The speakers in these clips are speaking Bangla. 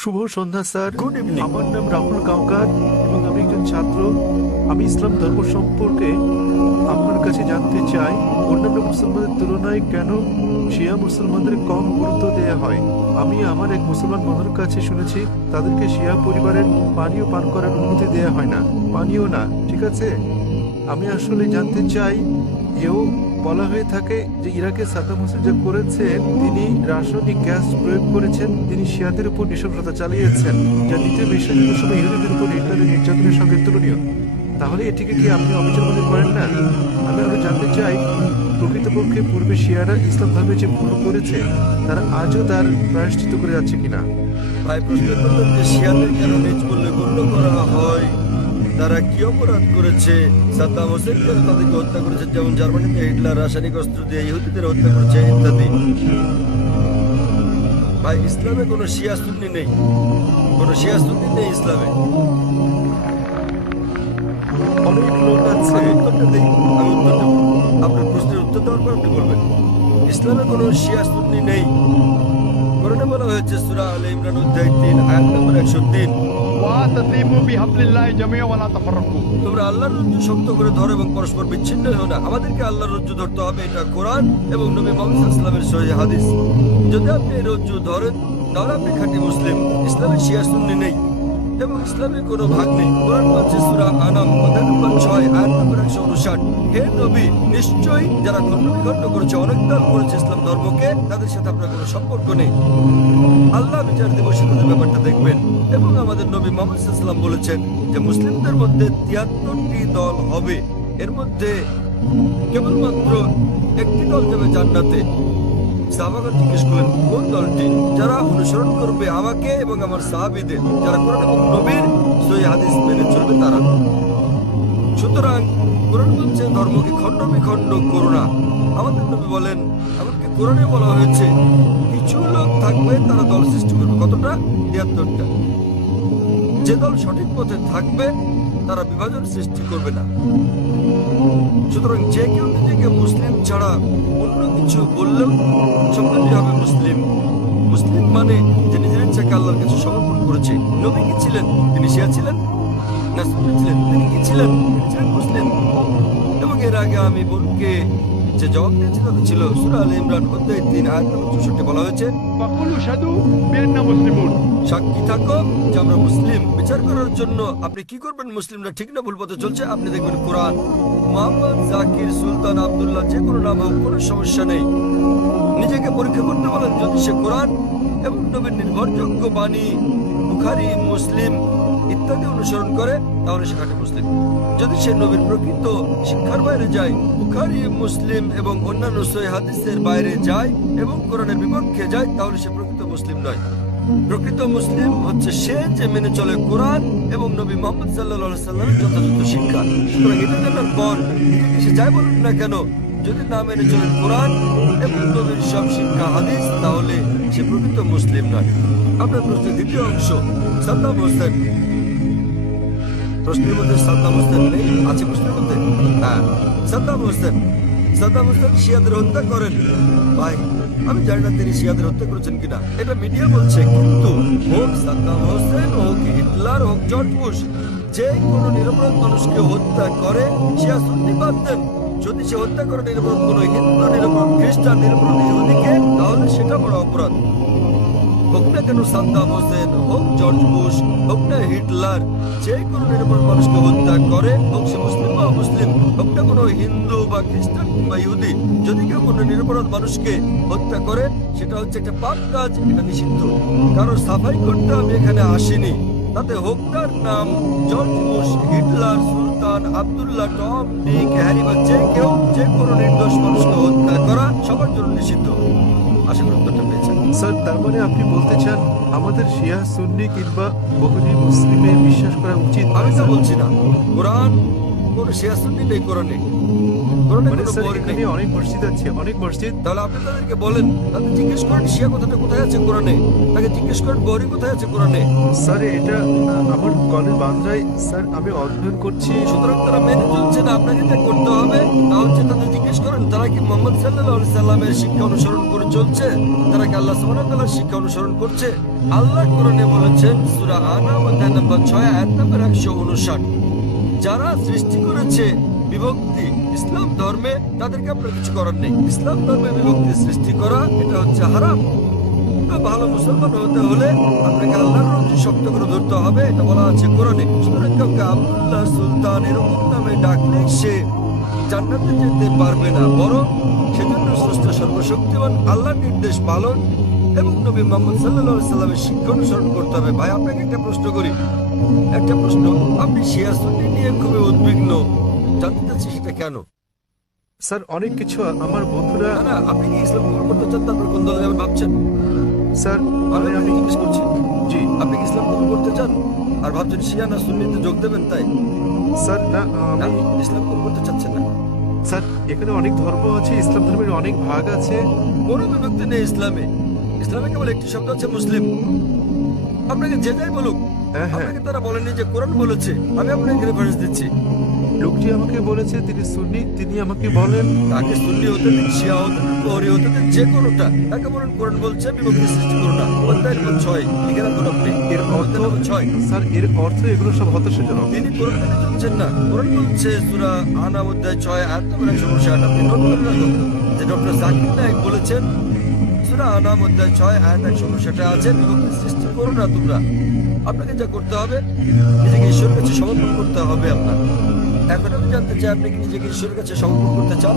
শুভ সন্ধ্যা স্যার। Good evening. আমার নাম রাহুল গাওকার এবং আমি একজন ছাত্র। আমি ইসলাম ধর্ম সম্পর্কে আপনার কাছে জানতে চাই, অন্যান্য মুসলমানদের তুলনায় কেন শিয়া মুসলমানদের কম গুরুত্ব দেওয়া হয়। আমি আমার এক মুসলমান বন্ধুর কাছে শুনেছি তাদেরকে শিয়া পরিবারের পানীয় পান করার অনুমতি দেওয়া হয় না। পানীয় না, ঠিক আছে। আমি আসলে জানতে চাই, এও বলা হয়ে থাকে যে ইরাকে সাদ্দাম হোসেন যা করেছেন, তিনি রাসায়নিক গ্যাস প্রয়োগ করেছেন, তিনি শিয়াদের উপর নৃশংসতা চালিয়েছেন, যা দ্বিতীয় বিশ্বযুদ্ধের সময় ইহুদিদের উপর হিটলারের নির্যাতনের সঙ্গে তুলনীয়। তাহলে এটিকে কি আপনি অবিচার মনে করেন না? আমি আরো জানতে চাই, প্রকৃতপক্ষে পূর্বে শিয়ারা ইসলাম ধর্মে যে ভুল করেছে তারা আজও তার প্রায়শ্চিত্ত করে যাচ্ছে কিনা। ভাই প্রশ্ন করলেন যে শিয়াদের কেন নিজ বলে গণ্য করা হয়, তারা কি অপরাধ করেছে, সাদ্দাম হোসেন কেন তাদেরকে হত্যা করেছে, যেমন জার্মানিতে হিটলার রাসায়নিক অস্ত্র দিয়ে ইহুদিদের হত্যা করেছে ইত্যাদি। ভাই ইসলামে কোনো শিয়া সুন্নি নেই, কোনো শিয়া সুন্নি নেই ইসলামে। অনেক লোক আছে। আমি উত্তরটা দিই, আমি উত্তর দেবো। আপনার প্রশ্নের উত্তর দেওয়ার পর আপনি বলবেন। ইসলামে কোনো শিয়া সুন্নি নেই। কোরআনে বলা হয়েছে সূরা আলে ইমরান অধ্যায় 3 আয়াত নম্বর 103, واعتصموا بحبل الله جميعا ولا تفرقوا। তোমরা আল্লাহর রজ্জু শক্ত করে ধরো এবং পরস্পর বিচ্ছিন্ন হও না। আমাদেরকে আল্লাহর রজ্জু ধরতে হবে, এটা কোরআন এবং নবী মুহাম্মদ সাল্লাল্লাহু আলাইহি ওয়াসাল্লামের সহিহ হাদিস। যদি আপনি এই রজ্জু ধরেন তাহলে আপনি খাঁটি মুসলিম। ইসলামে শিয়া সুন্নি নেই এবং ইসলামে কোনো ভাগ নেই। কোরআন বলছে সূরা আনাম অধ্যায় নম্বর 6 আয়াত নম্বর 159, হে নবী, নিশ্চয়ই যারা খণ্ড বিখণ্ড করেছে, অনেক দল করেছে ইসলাম ধর্মকে, তাদের সাথে আপনার কোনো সম্পর্ক নেই। আল্লাহ বিচার দিবসে তাদের ব্যাপারটা দেখবেন। এবং আমাদের নবী মুহাম্মদ সাল্লাল্লাহু আলাইহি ওয়াসাল্লাম বলেছেন যে মুসলিমদের মধ্যে 73টি দল হবে, এর মধ্যে কেবলমাত্র একটি দল যাবে জান্নাতে। সাহাবাগণ জিজ্ঞেস করলেন কোন দলটি? যারা অনুসরণ করবে আমাকে এবং আমার সাহাবীদের, যারা কোরআন এবং নবীর সহিহ হাদিস মেনে চলবে তারা। সুতরাং কোরআন বলছে ধর্মকে খণ্ড বিখণ্ড করো না। আমাদের নবী বলেন, এমনকি কোরআনে বলা হয়েছে কিছু লোক থাকবে তারা দল সৃষ্টি করবে। কতটা? 73টা। যে দল সঠিক পথে থাকবে তারা বিভাজন সৃষ্টি করবে না। সুতরাং যে কেউ নিজেকে মুসলিম ছাড়া অন্য কিছু বললেও শব্দটি হবে মুসলিম। মুসলিম মানে যে নিজের ইচ্ছাকে আল্লাহর কাছে সমর্পণ করেছে। নবী কি ছিলেন? তিনি শিয়া ছিলেন না সুন্নি ছিলেন? তিনি কি ছিলেন? তিনি ছিলেন মুসলিম। এবং এর আগে আমি বোনকে যে জবাব দিয়েছি তাতে ছিল সূরা আলে ইমরান অধ্যায় 3 আয়াত নম্বর 64 বলা হয়েছে فقولوا اشهدوا بأننا مسلمون। সাক্ষী থাকো যে আমরা মুসলিম। বিচার করার জন্য আপনি কি করবেন মুসলিমরা ঠিক না ভুল পথে চলছে? আপনি দেখবেন কোরআন। মোহাম্মদ, জাকির, সুলতান, আব্দুল্লাহ, যে কোনো নাম হোক, কোনো সমস্যা নেই। নিজেকে পরীক্ষা করতে বলেন, যদি সে কোরআন এবং নবীর নির্ভরযোগ্য বাণী, বুখারী, মুসলিম ইত্যাদি অনুসরণ করে তাহলে সে খাঁটি মুসলিম। যদি সে নবীর প্রকৃত শিক্ষার বাইরে যায়, বুখারী, মুসলিম এবং অন্যান্য সহিহ হাদিসের বাইরে যায় এবং কোরআনের বিপক্ষে যায়, তাহলে সে প্রকৃত মুসলিম নয়। প্রকৃত মুসলিম হচ্ছে সে যে মেনে চলে কোরআন এবং নবী মুহাম্মদ সাল্লাল্লাহু আলাইহি ওয়াসাল্লামের যথাযথ শিক্ষা। সুতরাং এটা জানার পর সে যাই বলুন না কেন, যদি না মেনে চলে কোরআন এবং নবীর সব শিক্ষা হাদিস, তাহলে সে প্রকৃত মুসলিম নয়। আপনার প্রশ্নের দ্বিতীয় অংশ, সাদ্দাম হোসেন। প্রশ্নের মধ্যে সাদ্দাম হোসেন নেই? আছে প্রশ্নের মধ্যে? হ্যাঁ, সাদ্দাম হোসেন। সাদ্দাম হোসেন শিয়াদের হত্যা করেন। ভাই আমি জানি না তিনি শিয়াদের হত্যা করেছেন কিনা, এটা মিডিয়া বলছে। কিন্তু হোক সাদ্দাম হোসেন, হোক হিটলার, হোক জর্জ বুশ, যে কোনো নিরপরাধ মানুষকে হত্যা করে শিয়া সুন্নি বাদ দেন। যদি সে হত্যা করে নিরপরাধ কোনো হিন্দু, নিরপরাধ খ্রিস্টান, নিরপরাধ ইহুদিকে, তাহলে সেটা বড় অপরাধ। হোক না কেন সাদ্দাম হোসেন, হোক জর্জ বুশ, হোক না হিটলার, যে কোনো নিরপরাধ মানুষকে হত্যা করে, হোক সে মুসলিম বা অমুসলিম, হোক না কোনো হিন্দু বা খ্রিস্টান কিংবা ইহুদি, যদি কেউ কোনো নিরপরাধ মানুষকে হত্যা করে, সেটা হচ্ছে একটা পাপ কাজ, এটা নিষিদ্ধ। কারণ সাফাই করতে আমি এখানে আসিনি। তাতে হোক তার নাম জর্জ বুশ, হিটলার, সুলতান, আব্দুল্লাহ, টম, ডিক, হ্যারি বা যে কেউ, যে কোনো নির্দোষ মানুষকে হত্যা করা সবার জন্য নিষিদ্ধ। আশা করি উত্তরটা পেয়েছেন। স্যার, তার মানে আপনি বলতে চান আমাদের শিয়া সুন্নি কিংবা বহুরি মুসলিমে বিশ্বাস করা উচিত? আমি তা বলছি না। কোরআন কোন শিয়া সুন্নি নেই কোরআনে। কোরআনে মানে কোনো স্যার বহরি নেই। এখানে অনেক মসজিদ আছে, অনেক মসজিদ। তাহলে আপনি তাদেরকে বলেন, তাদের জিজ্ঞেস করেন শিয়া কথাটা কোথায় আছে কোরআনে, তাকে জিজ্ঞেস করেন বহরি কোথায় আছে কোরআনে। স্যার এটা আমার কলের বান্দ্রায় স্যার আমি অধ্যয়ন করছি। সুতরাং তারা মেনে চলছে না, আপনাকে যা করতে হবে তা হচ্ছে তাদের জিজ্ঞেস করেন তারা কি মোহাম্মদ সাল্লাল্লাহু আলাইহি সাল্লামের শিক্ষা অনুসরণ করে চলছে, তারা কি আল্লাহ সুবহানাহু ওয়া তাআলার শিক্ষা অনুসরণ করছে। আল্লাহ কোরআনে বলেছেন সূরা আনাম অধ্যায় নম্বর 6 আয়াত নম্বর 159, যারা সৃষ্টি করেছে বিভক্তি ইসলাম ধর্মে তাদেরকে আপনার কিছু করার নেই। ইসলাম ধর্মে বিভক্তি সৃষ্টি করা এটা হচ্ছে হারাম। তো ভালো মুসলমান হতে হলে আপনাকে আল্লাহর রজ্জু শক্ত করে ধরতে হবে, এটা বলা আছে কোরআনে। সুতরাং কাউকে আব্দুল্লাহ সুলতান এরকম নামে ডাকলে সে জান্নাতে যেতে পারবে না, বরং সেজন্য স্রষ্টা সর্বশক্তিমান আল্লাহর নির্দেশ পালন এবং নবী মুহাম্মদ সাল্লাল্লাহু আলাইহি সাল্লামের শিক্ষা অনুসরণ করতে হবে। ভাই আপনাকে একটা প্রশ্ন করি, একটা প্রশ্ন, আপনি শিয়া সুন্নি নিয়ে খুবই উদ্বিগ্ন, জানতে চাচ্ছি সেটা কেন? স্যার অনেক কিছু আমার বন্ধুরা না না, আপনি কি ইসলাম কবুল করতে চান, তারপর কোন দলে যাবেন ভাবছেন? স্যার আমি আমি জিজ্ঞেস করছি, জি আপনি কি ইসলাম কবুল করতে চান আর ভাবছেন শিয়া না সুন্নিতে যোগ দেবেন, তাই স্যার না না আমি ইসলাম কবুল করতে চাচ্ছেন না? স্যার এখানে অনেক ধর্ম আছে, ইসলাম ধর্মের অনেক ভাগ আছে। কোনো বিভক্তি নেই ইসলামে। ইসলামে কেবল একটি শব্দ আছে মুসলিম। আপনাকে যে যাই বলুক, হ্যাঁ হ্যাঁ, আপনাকে তারা বলেনি যে কোরআন বলেছে। আমি আপনাকে রেফারেন্স দিচ্ছি, লোকটি আমাকে বলেছে তিনি সুন্নি, তিনি আমাকে বলেন তাকে সুন্নি হতে দিন, শিয়া হতে দিন, বহরি হতে দিন, যে কোনোটা, তাকে বলুন কোরআন বলছে বিভক্তি সৃষ্টি করো না। অধ্যায় নম্বর 6 লিখে রাখুন আপনি, এর অর্থ অধ্যায় নম্বর 6। স্যার এর অর্থ এগুলো সব হতাশাজনক। তিনি কোরআন মেনে চলছেন না। কোরআন বলছে সূরা আনাম অধ্যায় 6 আয়াত নম্বর 159, আপনি নোট করে রাখুন যে ডক্টর জাকির নায়েক বলেছেন সূরা আনাম অধ্যায় 6 আয়াত 159 আছে বিভক্তি সৃষ্টি করো না তোমরা। আপনাকে যা করতে হবে নিজেকে ঈশ্বরের কাছে সমর্পণ করতে হবে আপনার। এখন আমি জানতে চাই আপনি কি নিজেকে ঈশ্বরের কাছে সমর্পণ করতে চান?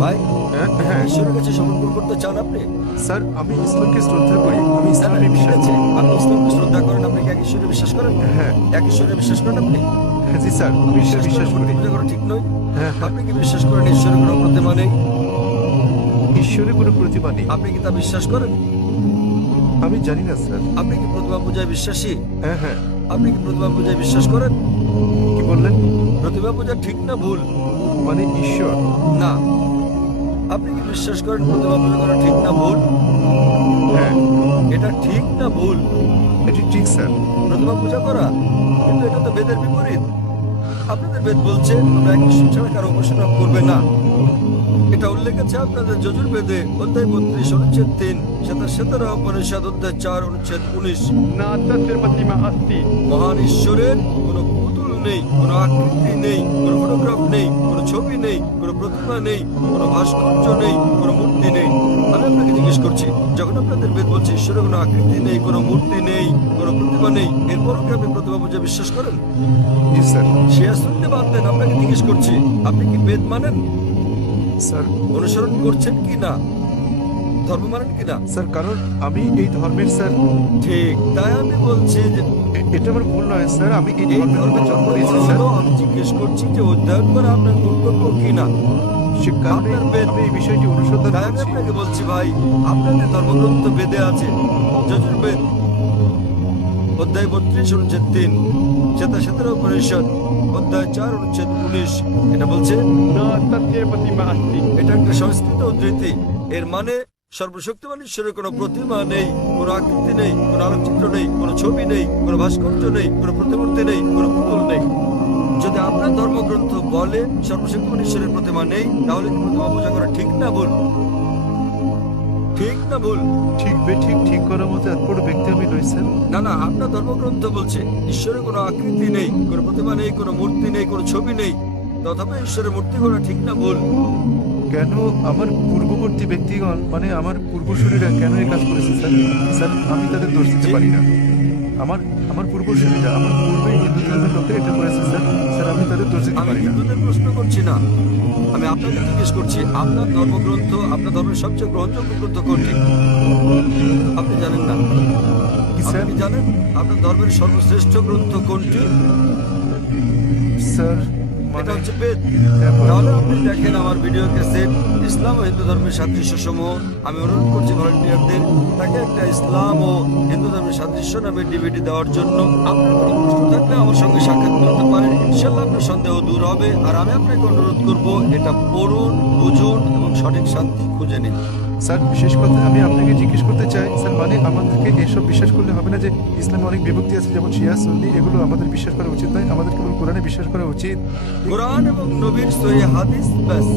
ভাই হ্যাঁ হ্যাঁ ঈশ্বরের কাছে সমর্পণ করতে চান আপনি? স্যার আমি ইসলামকে শ্রদ্ধা করি, আমি না, না, ইসলামে ঠিক বিশ্বাস আছে, করি। আপনি ইসলামকে শ্রদ্ধা করেন, আপনি কি এক ঈশ্বরে বিশ্বাস করেন? হ্যাঁ এক ঈশ্বরে বিশ্বাস করেন আপনি? হ্যাঁ জি স্যার আমি বিশ্বাস করি। পূজা করা ঠিক নয়। হ্যাঁ হ্যাঁ, আপনি কি বিশ্বাস করেন ঈশ্বরের কোনো প্রতিমা নেই? ঈশ্বরের কোনো প্রতিভা নেই। আপনি কি তা বিশ্বাস করেন? আমি জানি না স্যার। আপনি কি প্রতিমা পূজায় বিশ্বাসী? হ্যাঁ হ্যাঁ, আপনি কি প্রতিমা পূজায় বিশ্বাস করেন? কি বললেন? প্রতিমা পূজা ঠিক না ভুল? মানে ঈশ্বর? না। আপনি কি বিশ্বাস করেন প্রতিমা পূজা করা ঠিক না ভুল? হ্যাঁ এটা ঠিক না ভুল? এটি ঠিক স্যার। প্রতিমা পূজা করা, কিন্তু এটা তো বেদের বিপরীত। আপনাদের বেদ বলছে তোমরা এক ঈশ্বর ছাড়া কারো উপাসনা করবে না। এটা উল্লেখ আছে আপনাদের যজুর্বেদে অধ্যায় 32 অনুচ্ছেদ 3, সেতারা উপনিষদ অধ্যায় 4 অনুচ্ছেদ 19। नातस्य प्रतिमा अस्ति মহান ঈশ্বরের কোনো পুতুল নেই, কোনো আকৃতি নেই, কোনো ফটোগ্রাফ নেই, কোনো ছবি নেই, কোনো প্রতিমা নেই, কোনো ভাস্কর্য নেই, কোনো মূর্তি নেই। আমি আপনাকে জিজ্ঞেস করছি, যখন আপনাদের বেদ বলছে ঈশ্বরের কোনো আকৃতি নেই, কোনো মূর্তি নেই, কোনো প্রতিমা নেই, এরপরও কি আপনি প্রতিমা পূজা বিশ্বাস করেন? জি স্যার। শিয়া শুনতে বাদ দেন, আপনাকে জিজ্ঞেস করছি আপনি কি বেদ মানেন, স্যার অনুসরণ করছেন কি না, ধর্ম মানেন কি না? স্যার কারণ আমি এই ধর্মের স্যার, ঠিক, তাই আমি বলছি যে এটা আমার ভুল নয় স্যার, আমি এই এই ধর্মের ধর্মে জন্ম নিয়েছি জন্ম স্যার। হলো, আমি জিজ্ঞেস করছি যে অধ্যয়ন করা আপনার কর্তব্য কি না। সে কারণে আপনার বেদ- আমি এই বিষয়টি অনুসন্ধান তাই আমি করছি। আপনাকে বলছি ভাই, আপনাদের ধর্মগ্রন্থ বেদে আছে, যজুর্বেদ অধ্যায় 32 অনুচ্ছেদ 3, সেতারা উপনিষদ অধ্যায় 4 অনুচ্ছেদ 19। এটা বলছে, नातस्य प्रतिमा अस्ति এটা একটা সংস্কৃত উদ্ধৃতি। এর মানে সর্বশক্তিমান ঈশ্বরের কোনো প্রতিমা নেই, কোনো আকৃতি নেই, কোনো আলোকচিত্র নেই, কোনো ছবি নেই, কোনো ভাস্কর্য নেই, কোনো প্রতিমূর্তি নেই, কোনো পুতুল নেই। যদি আপনার ধর্মগ্রন্থ বলে সর্বশক্তিমান ঈশ্বরের প্রতিমা নেই, তাহলে কি প্রতিমা পূজা করা ঠিক না ভুল? ঠিক না ভুল? ঠিক ঠিক ঠিক করার মতো এত বড় ব্যক্তি আমি নই স্যার। না না, আপনার ধর্মগ্রন্থ বলছে ঈশ্বরের কোনো আকৃতি নেই, কোনো প্রতিমা নেই, কোনো মূর্তি নেই, কোনো ছবি নেই, তথাপি ঈশ্বরের মূর্তি করা ঠিক না ভুল? কেন আমার পূর্ববর্তী ব্যক্তিগণ মানে আমার পূর্বসূরীরা কেন এই কাজ করেছে স্যার? স্যার আমি তাদের দোষ দিতে পারি না। আমার আমার পূর্বসূরীরা, আমার পূর্বে হিন্দু ধর্মের লোকেরা এটা করেছে স্যার। স্যার আমি তাদের দোষ দিতে আমি পারি না। হিন্দুদের প্রশ্ন করছি না, আমি আপনাকে জিজ্ঞেস করছি আপনার ধর্মগ্রন্থ, আপনার ধর্মের সবচেয়ে গ্রহণযোগ্য গ্রন্থ কোনটি? আপনি জানেন না? কি স্যার? আপনি কি জানেন আপনার ধর্মের সর্বশ্রেষ্ঠ গ্রন্থ কোনটি? স্যার এটা হচ্ছে বেদ। তাহলে আপনি দেখেন আমার ভিডিও ক্যাসেট ইসলাম ও হিন্দু ধর্মের সাদৃশ্য সমূহ। আমি অনুরোধ করছি ভলান্টিয়ারদের তাকে একটা ইসলাম ও হিন্দু ধর্মের সাদৃশ্য নামে ডিভিডি দেওয়ার জন্য। আপনার কোনো প্রশ্ন থাকলে আমার সঙ্গে সাক্ষাৎ করতে পারেন, ইনশাল্লাহ আপনার সন্দেহ দূর হবে। আর আমি আপনাকে অনুরোধ করব এটা পড়ুন, বুঝুন এবং সঠিক শান্তি খুঁজে নিন। স্যার শেষ কথা আমি আপনাকে জিজ্ঞেস করতে চাই স্যার, মানে আমাদেরকে এসব বিশ্বাস করলে হবে না যে ইসলামে অনেক বিভক্তি আছে, যেমন শিয়া সুন্নি, এগুলো আমাদের বিশ্বাস করা উচিত নয়, আমাদের কেবল কোরআনে বিশ্বাস করা উচিত। কোরআন এবং নবীর সহিহ হাদিস ব্যাস।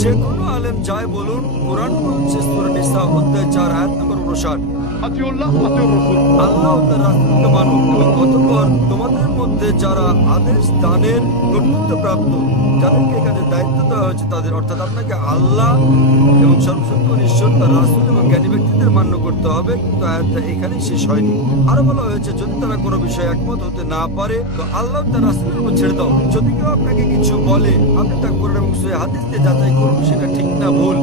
যে কোনো আলেম যাই বলুন, কোরআন বলছে সূরা নিসা অধ্যায় 4 আয়াত নম্বর 59, أطيعوا الله وأطيعوا الرسول। আল্লাহ ও তার রাসূলকে মানো এবং অতঃপর তোমাদের মধ্যে যারা আদেশ দানের কর্তৃত্বপ্রাপ্ত, যাদেরকে এই কাজের দায়িত্ব দেওয়া হয়েছে তাদের, অর্থাৎ আপনাকে আল্লাহ এবং সর্বশক্তিমান ঈশ্বর, তার রাসূল এবং জ্ঞানী ব্যক্তিদের মান্য করতে হবে। কিন্তু আয়াতটা এখানেই শেষ হয়নি। আরো বলা হয়েছে যদি তারা কোনো বিষয়ে একমত হতে না পারে তো আল্লাহ তার রাসূলের উপর ছেড়ে দাও। যদি কেউ আপনাকে কিছু বলে আপনি তা কোরআন এবং সহিহ হাদিস দিয়ে যাচাই করুন সেটা ঠিক না ভুল।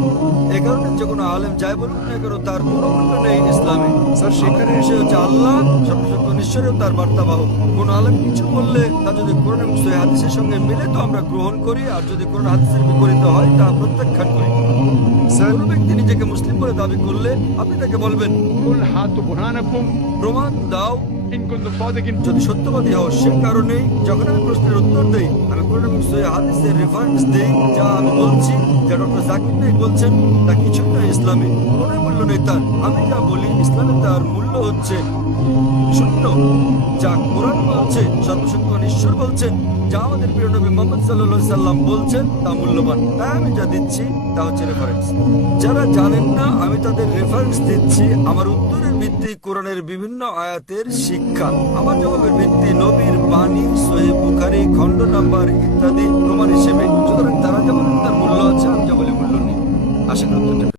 এ কারণে যে কোনো আলেম যাই বলুন না কেন তার কোনো মূল্য নেই ইসলামে। স্যার সেখানে সে হচ্ছে আল্লাহ সর্বশক্তিমান ঈশ্বরের তার বার্তাবাহক। কোন আলেম কিছু বললে তা যদি কোরআন এবং সহিহ হাদিসের সঙ্গে মিলে তো আমরা গ্রহণ করি, আর যদি কোরআন হাদিসের বিপরীতে হয় তা প্রত্যাখ্যান করি। স্যার কোনো ব্যক্তি নিজেকে মুসলিম বলে দাবি করলে আপনি তাকে বলবেন قل هاتوا برهانكم প্রমাণ দাও إن كنتم صادقين। যদি সত্যবাদী হও। সে কারণেই যখন আমি প্রশ্নের উত্তর দেই আমি কোরআন এবং সহিহ হাদিসের রেফারেন্স দেই। যা আমি বলছি, যা ডক্টর জাকির নাইক বলছেন তা কিছুই নয় ইসলামে, কোনো মূল্য নেই তার। আমি যা বলি ইসলামে তার মূল্য হচ্ছে শূন্য। যা কোরআন বলছে, সর্বশক্তিমান ঈশ্বর বলছেন, যা আমাদের প্রিয় নবী মুহাম্মদ সাল্লাল্লাহু আলাইহি সাল্লাম বলছেন তা মূল্যবান। তাই আমি যা দিচ্ছি তা হচ্ছে রেফারেন্স। যারা জানেন না আমি তাদের রেফারেন্স দিচ্ছি। আমার উত্তরের ভিত্তি কোরআনের বিভিন্ন আয়াতের শিক্ষা, আমার জবাবের ভিত্তি নবীর বাণী, সহিহ বুখারী খণ্ড নাম্বার ইত্যাদি প্রমাণ হিসেবে। সুতরাং তারা যা বলেন তার মূল্য আছে, আমি যা বলি মূল্য নেই। আশা করি